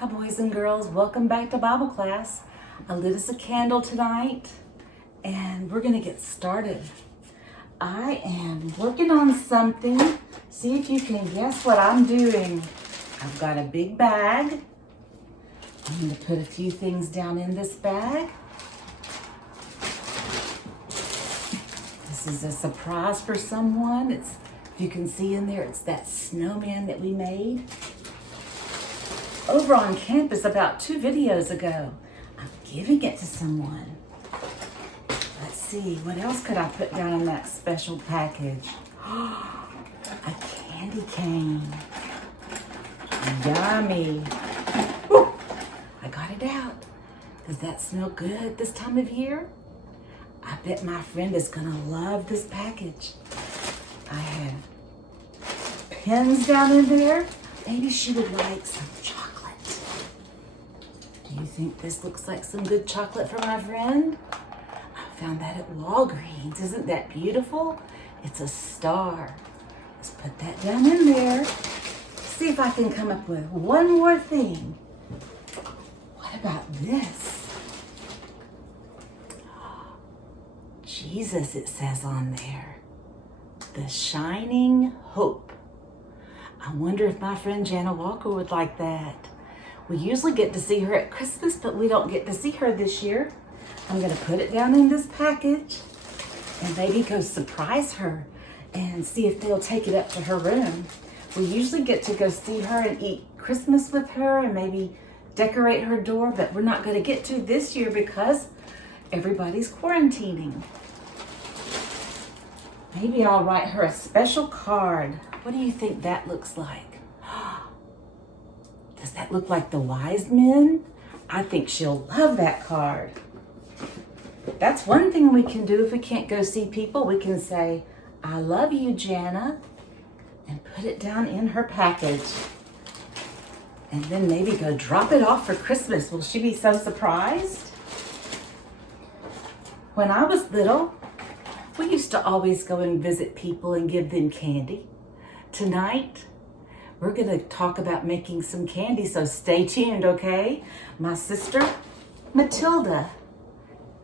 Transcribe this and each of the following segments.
Hi boys and girls, welcome back to Bible class. I lit us a candle tonight and we're gonna get started. I am working on something. See if you can guess what I'm doing. I've got a big bag. I'm gonna put a few things down in this bag. This is a surprise for someone. If you can see in there, it's that snowman that we made over on campus about 2 videos ago. I'm giving it to someone. Let's see, what else could I put down in that special package? A candy cane. Yummy. Woo! I got it out. Does that smell good this time of year? I bet my friend is gonna love this package. I have pens down in there. Maybe she would like some chocolate. Do you think this looks like some good chocolate for my friend? I found that at Walgreens. Isn't that beautiful? It's a star. Let's put that down in there. See if I can come up with one more thing. What about this? Jesus, it says on there. The Shining Hope. I wonder if my friend Jana Walker would like that. We usually get to see her at Christmas, but we don't get to see her this year. I'm gonna put it down in this package and maybe go surprise her and see if they'll take it up to her room. We usually get to go see her and eat Christmas with her and maybe decorate her door, but we're not gonna get to this year because everybody's quarantining. Maybe I'll write her a special card. What do you think that looks like? Does that look like the wise men? I think she'll love that card. That's one thing we can do if we can't go see people. We can say, I love you, Jana, and put it down in her package. And then maybe go drop it off for Christmas. Will she be so surprised? When I was little, we used to always go and visit people and give them candy. Tonight, we're gonna talk about making some candy, so stay tuned, okay? My sister, Matilda,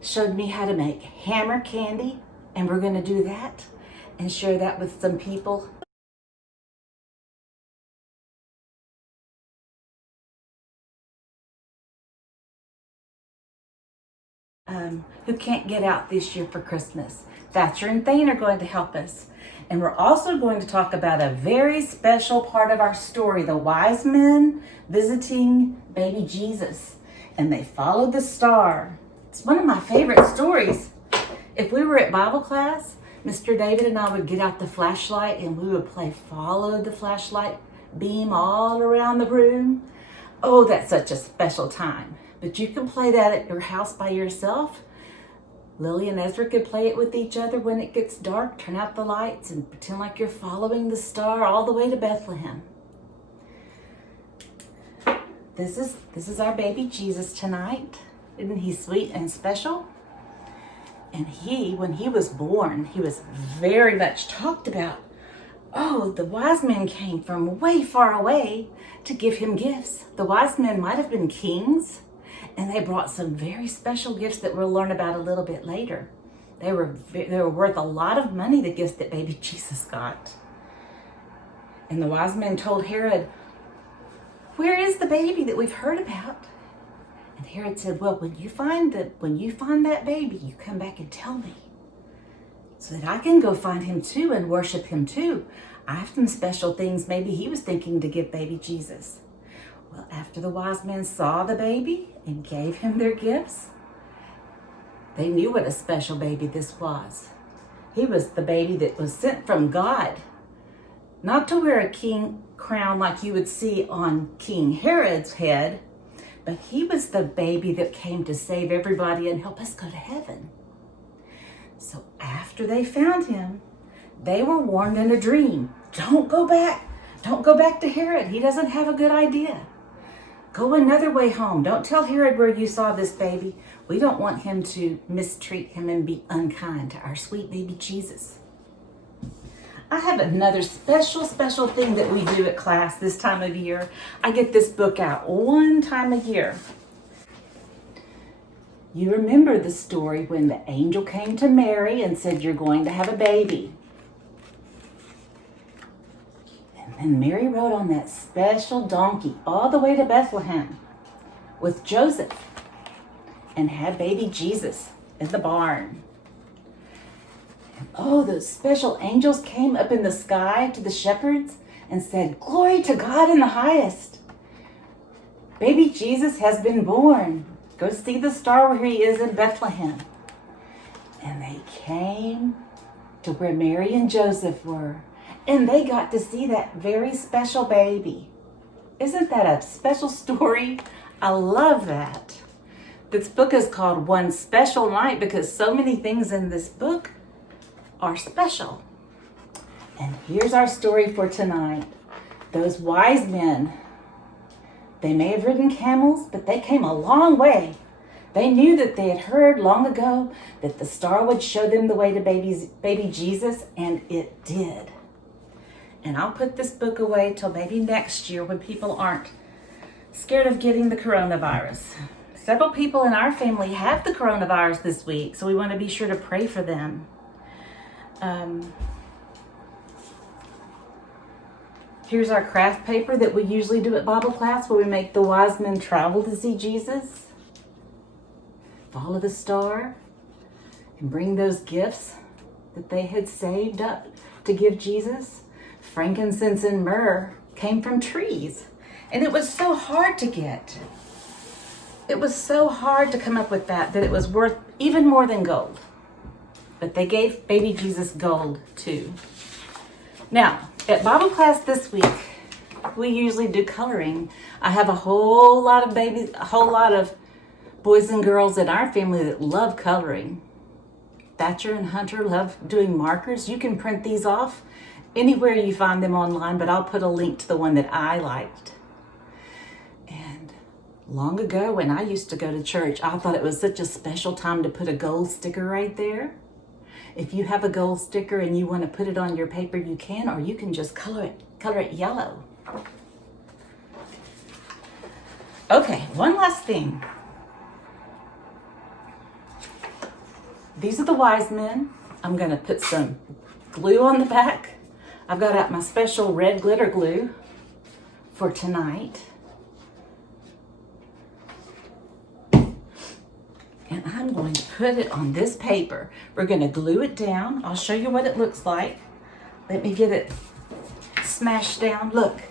showed me how to make hammer candy, and we're gonna do that and share that with some people. Who can't get out this year for Christmas. Thatcher and Thane are going to help us. And we're also going to talk about a very special part of our story, the wise men visiting baby Jesus. And they followed the star. It's one of my favorite stories. If we were at Bible class, Mr. David and I would get out the flashlight and we would play follow the flashlight beam all around the room. Oh, that's such a special time. But you can play that at your house by yourself. Lily and Ezra could play it with each other when it gets dark. Turn out the lights and pretend like you're following the star all the way to Bethlehem. This is our baby Jesus tonight. Isn't he sweet and special? And when he was born, he was very much talked about. Oh, the wise men came from way far away to give him gifts. The wise men might have been kings, and they brought some very special gifts that we'll learn about a little bit later. They were worth a lot of money, the gifts that baby Jesus got. And the wise men told Herod, where is the baby that we've heard about? And Herod said, well, when you find that baby, you come back and tell me so that I can go find him too and worship him too. I have some special things maybe he was thinking to give baby Jesus. Well, after the wise men saw the baby and gave him their gifts, they knew what a special baby this was. He was the baby that was sent from God, not to wear a king crown like you would see on King Herod's head, but he was the baby that came to save everybody and help us go to heaven. So after they found him, they were warned in a dream. Don't go back. Don't go back to Herod. He doesn't have a good idea. Go another way home. Don't tell Herod where you saw this baby. We don't want him to mistreat him and be unkind to our sweet baby Jesus. I have another special thing that we do at class this time of year. I get this book out one time a year. You remember the story when the angel came to Mary and said, "You're going to have a baby." And Mary rode on that special donkey all the way to Bethlehem with Joseph and had baby Jesus in the barn. And oh, those special angels came up in the sky to the shepherds and said, "Glory to God in the highest. Baby Jesus has been born. Go see the star where he is in Bethlehem." And they came to where Mary and Joseph were, and they got to see that very special baby. Isn't that a special story? I love that. This book is called One Special Night because so many things in this book are special. And here's our story for tonight. Those wise men, they may have ridden camels, but they came a long way. They knew that they had heard long ago that the star would show them the way to baby Jesus, and it did. And I'll put this book away till maybe next year when people aren't scared of getting the coronavirus. Several people in our family have the coronavirus this week, so we want to be sure to pray for them. Here's our craft paper that we usually do at Bible class where we make the wise men travel to see Jesus. Follow the star and bring those gifts that they had saved up to give Jesus. Frankincense and myrrh came from trees, and it was so hard to get. It was so hard to come up with that it was worth even more than gold. But they gave baby Jesus gold too. Now, at Bible class this week, we usually do coloring. I have a whole lot of boys and girls in our family that love coloring. Thatcher and Hunter love doing markers. You can print these off anywhere you find them online, but I'll put a link to the one that I liked. And long ago when I used to go to church, I thought it was such a special time to put a gold sticker right there. If you have a gold sticker and you want to put it on your paper, you can, or you can just color it yellow. Okay, one last thing. These are the wise men. I'm going to put some glue on the back. I've got out my special red glitter glue for tonight. And I'm going to put it on this paper. We're going to glue it down. I'll show you what it looks like. Let me get it smashed down. Look,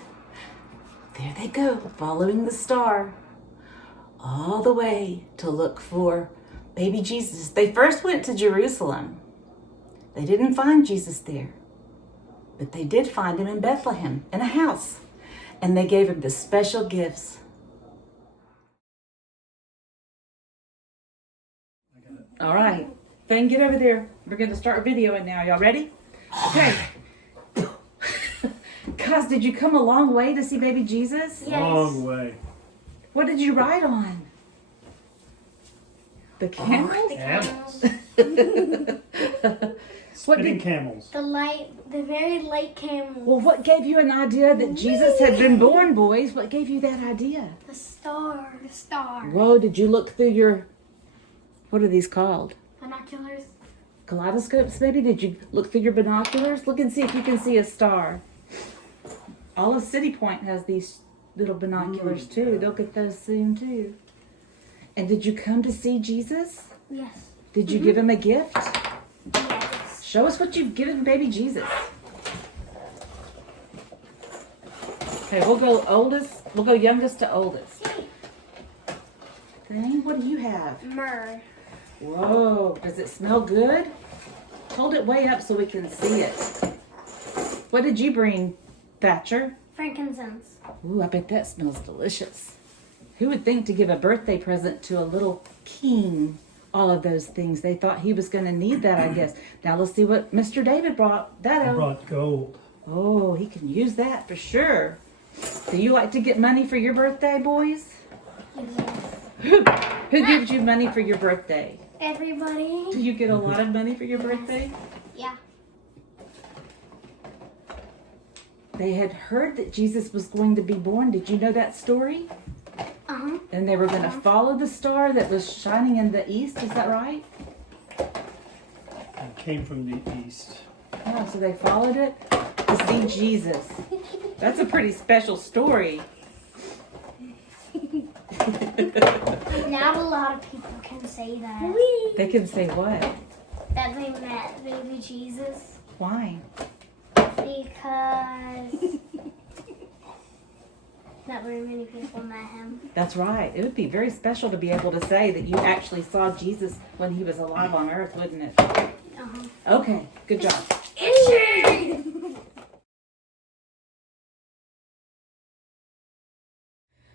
there they go, following the star all the way to look for baby Jesus. They first went to Jerusalem. They didn't find Jesus there, but they did find him in Bethlehem in a house, and they gave him the special gifts. All right, Fang, get over there. We're going to start videoing now. Y'all ready? Okay. Guys, did you come a long way to see baby Jesus? Yes. Long way. What did you ride on? The camels? Camels. Spinning camels. The very light camels. Well, what gave you an idea that Jesus had been born, boys? What gave you that idea? The star. The star. Whoa, did you look through your, what are these called? Binoculars. Kaleidoscopes, maybe? Did you look through your binoculars? Look and see if you can see a star. All of City Point has these little binoculars too. They'll get those soon too. And did you come to see Jesus? Yes. Did you give him a gift? Yes. Show us what you've given baby Jesus. Okay, we'll go youngest to oldest. Thing, what do you have? Myrrh. Whoa, does it smell good? Hold it way up so we can see it. What did you bring, Thatcher? Frankincense. Ooh, I bet that smells delicious. Who would think to give a birthday present to a little king all of those things? They thought he was going to need that, I guess. Now let's see what Mr. David brought. I brought gold. Oh, he can use that for sure. Do you like to get money for your birthday, boys? Yes. Who gives you money for your birthday? Everybody. Do you get a lot of money for your birthday? Yeah. they had heard that Jesus was going to be born. Did you know that story? Uh-huh. And they were going to follow the star that was shining in the east. Is that right? It came from the east. Yeah, so they followed it to see Jesus. That's a pretty special story. Not a lot of people can say that. They can say what? That they met baby Jesus. Why? Because not very many people met him. That's right. It would be very special to be able to say that you actually saw Jesus when he was alive on earth, wouldn't it? Uh-huh. Okay, good job. Itchy!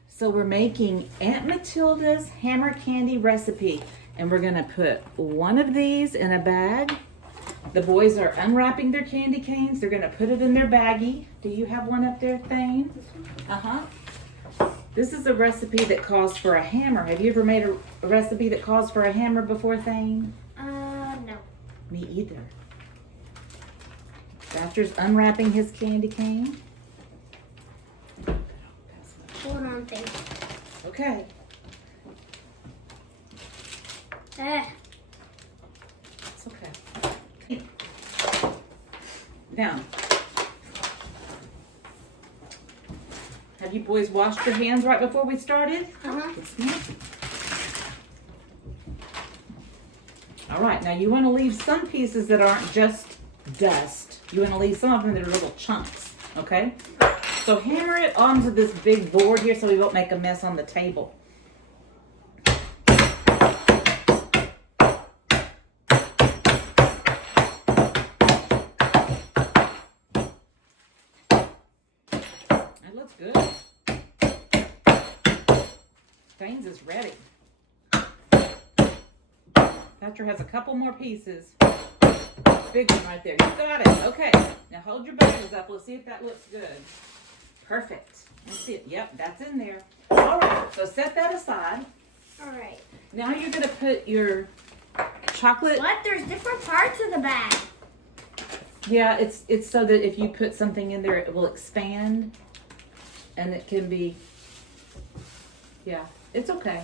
So we're making Aunt Matilda's hammer candy recipe, and we're gonna put one of these in a bag. The boys are unwrapping their candy canes. They're gonna put it in their baggie. Do you have one up there, Thane? Uh-huh. This is a recipe that calls for a hammer. Have you ever made a recipe that calls for a hammer before, Thane? No. Me either. Thatcher's unwrapping his candy cane. Hold on, thing. Okay. It's okay. Now, have you boys washed your hands right before we started? Uh-huh. Yes, ma'am. All right, now you want to leave some pieces that aren't just dust. You want to leave some of them that are little chunks, okay? So hammer it onto this big board here so we won't make a mess on the table. That looks good. Thane's is ready. Thatcher has a couple more pieces. Big one right there. You got it. Okay. Now hold your buttons up. Let's see if that looks good. Perfect. Let's see it. Yep, that's in there. All right. So set that aside. All right. Now you're going to put your chocolate. What? There's different parts of the bag. Yeah, it's so that if you put something in there, it will expand. And it can be, yeah, it's okay.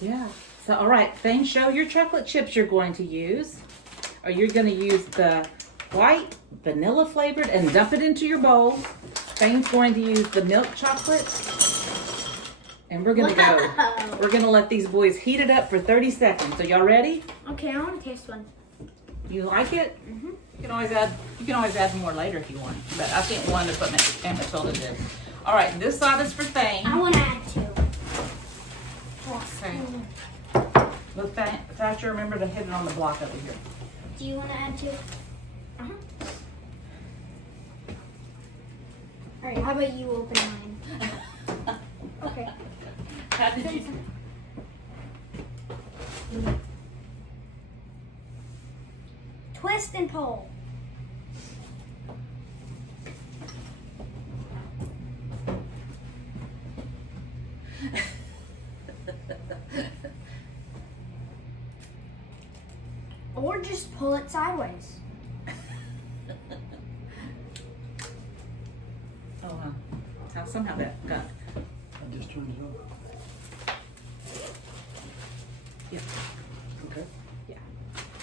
Yeah. So, all right, Thane, show your chocolate chips you're going to use. Or you're going to use the white, vanilla flavored, and dump it into your bowl. Thane's going to use the milk chocolate. And we're going to go. We're going to let these boys heat it up for 30 seconds. So y'all ready? Okay, I want to taste one. You like it? Mm-hmm. You can always add more later if you want. But I think one is what Aunt Matilda did. All right, this side is for Thane. I want to add two. Okay. Look, Thatcher, remember to hit it on the block over here. Do you want to add two? Uh-huh. All right, how about you open mine? Okay. How did you? Twist and pull. Or just pull it sideways. Oh, somehow that got. I just turned it on. Yeah. Okay. Yeah.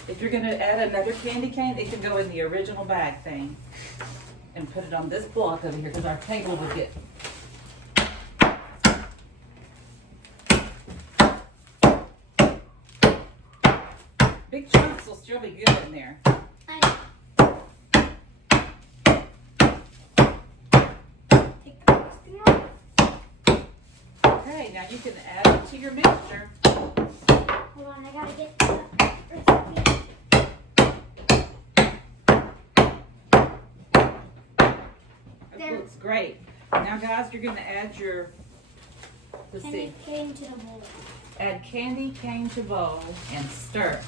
If you're gonna add another candy cane, it can go in the original bag thing, and put it on this block over here because our table would get. Big chunks will still be good in there. Take the frosting off. Okay, now you can add it to your mixture. Hold on, I gotta get the recipe. That There. looks great. Now, guys, you're gonna add your. Let's see. Candy cane to the bowl. Add candy cane to bowl and stir.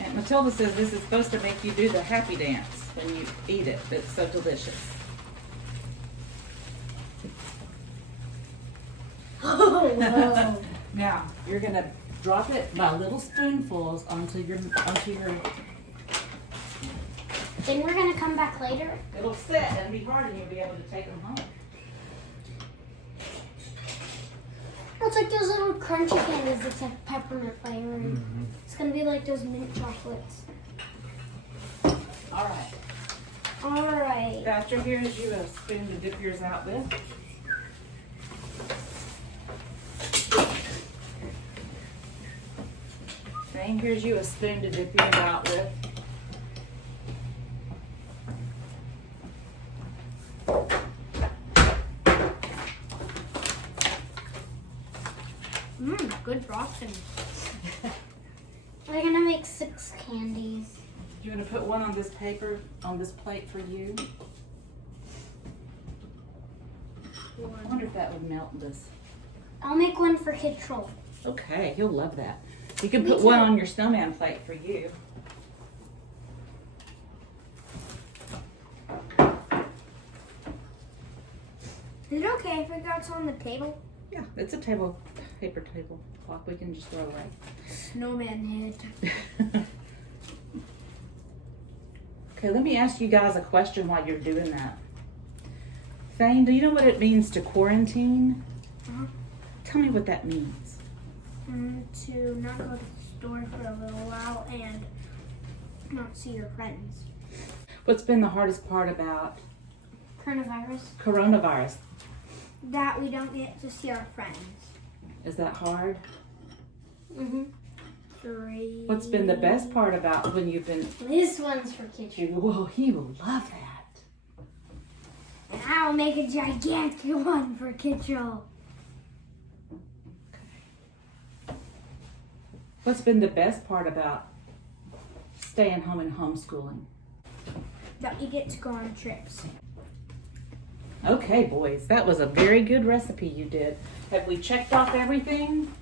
And Matilda says this is supposed to make you do the happy dance when you eat it. It's so delicious. Oh, whoa. Now you're gonna drop it by little spoonfuls onto your Then we're gonna come back later. It'll sit and be hard and you'll be able to take them home. It's like those little crunchy candies that's like peppermint flavoring. It's gonna be like those mint chocolates. Alright. Alright. Thatcher, here's you a spoon to dip yours out with. Thane, here's you a spoon to dip yours out with. Good frosting. We're gonna make 6 candies. You want to put one on this paper, on this plate for you? I wonder if that would melt this. I'll make one for Kid Troll. Okay, he'll love that. You can Me put one too. on your snowman plate for you. Is it okay if it goes on the table? Yeah, it's a paper tablecloth we can just throw away. Snowman head. Okay, let me ask you guys a question while you're doing that. Thane, do you know what it means to quarantine? Uh-huh. Tell me what that means. To not go to the store for a little while and not see your friends. What's been the hardest part about coronavirus? That we don't get to see our friends. Is that hard? Mm-hmm. 3. What's been the best part about when you've been... This one's for Kid Troll. Whoa, he will love that. And I'll make a gigantic one for Kid Troll. What's been the best part about staying home and homeschooling? That you get to go on trips. Okay, boys, that was a very good recipe you did. Have we checked off everything?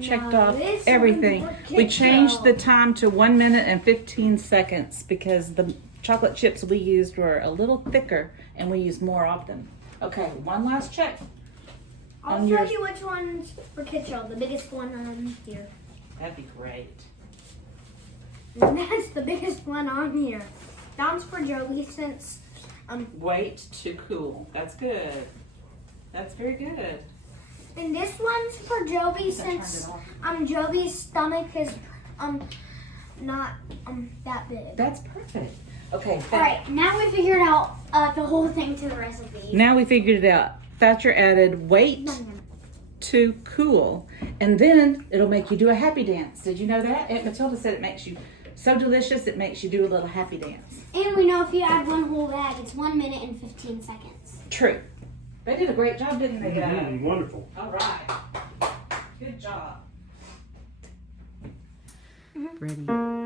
Checked Now off this everything. one's for We Kid changed Troll. the time to 1 minute and 15 seconds because the chocolate chips we used were a little thicker and we used more of them. Okay, one last check. I'll on show yours. you which one's for Kid Troll. The biggest one on here. That'd be great. And that's the biggest one on here. That one's for Joey since Wait to cool. That's good. That's very good. and this one's for Joey I turned since it off. Joey's stomach is not that big. That's perfect. Okay. Alright, now we figured out the whole thing to the recipe. Now we figured it out. Thatcher added wait to cool, and then it'll make you do a happy dance. Did you know that? Aunt Matilda said it makes you so delicious it makes you do a little happy dance. And we know if you add one whole bag, it's 1 minute and 15 seconds. True. They did a great job, didn't they, guys? Wonderful. All right. Good job. Ready.